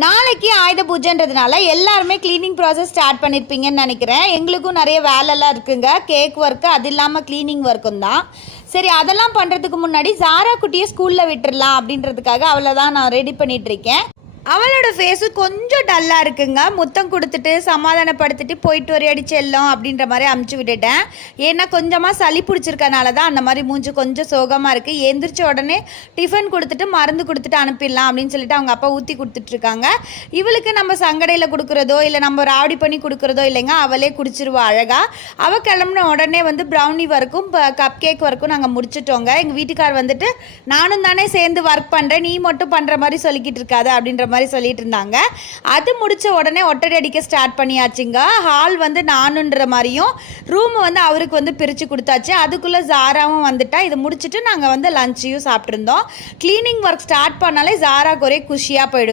நாளைக்கு ஆயுத பூஜைன்றதுனால எல்லாருமே க்ளீனிங் ப்ராசஸ் ஸ்டார்ட் பண்ணியிருப்பீங்கன்னு நினைக்கிறேன். எங்களுக்கும் நிறைய வேலைலாம் இருக்குங்க. கேக் ஒர்க்கு அது இல்லாமல் க்ளீனிங் ஒர்க்கும் தான். சரி, அதெல்லாம் பண்ணுறதுக்கு முன்னாடி ஜாரா குட்டியை ஸ்கூலில் விட்டுடலாம் அப்படின்றதுக்காக அவளை தான் நான் ரெடி பண்ணிகிட்ருக்கேன். அவளோட ஃபேஸு கொஞ்சம் டல்லாக இருக்குங்க. முத்தம் கொடுத்துட்டு சமாதானப்படுத்திட்டு போயிட்டு ஒரு அடி செல்லும் அப்படின்ற மாதிரி அமுச்சு விட்டுட்டேன். ஏன்னா கொஞ்சமாக சளி பிடிச்சிருக்கனால தான் அந்த மாதிரி மூஞ்சி கொஞ்சம் சோகமாக இருக்குது. எந்திரிச்ச உடனே டிஃபன் கொடுத்துட்டு மருந்து கொடுத்துட்டு அனுப்பிடலாம் அப்படின்னு சொல்லிட்டு அவங்க அப்பா ஊற்றி கொடுத்துட்ருக்காங்க. இவளுக்கு நம்ம சங்கடையில் கொடுக்குறதோ இல்லை நம்ம ராவடி பண்ணி கொடுக்குறதோ இல்லைங்க, அவளே குடிச்சிருவா அழகாக. அவள் கிளம்புன உடனே வந்து ப்ரௌனி வரைக்கும் கப் கேக் வரைக்கும் நாங்கள் முடிச்சிட்டோங்க. எங்கள் வீட்டுக்கார் வந்துட்டு நானும் தானே சேர்ந்து ஒர்க் பண்ணுறேன், நீ மட்டும் பண்ணுற மாதிரி சொல்லிக்கிட்டு இருக்காது அப்படின்ற மாதிரி சொல்லிட்டு இருந்தாங்க. அது முடிச்ச உடனே ஒட்டடை அடிக்க ஸ்டார்ட் பண்ணியாச்சுங்க. ஹால் வந்து நானுன்ற மாதிரியும் ரூம் வந்து அவருக்கு வந்து பிரித்து கொடுத்தாச்சு. அதுக்குள்ளே ஜாராவும் வந்துட்டா. இதை முடிச்சுட்டு நாங்கள் வந்து லஞ்சையும் சாப்பிட்ருந்தோம். க்ளீனிங் ஒர்க் ஸ்டார்ட் பண்ணாலே ஜாராக்கு ஒரே குஷியாக போயிடும்.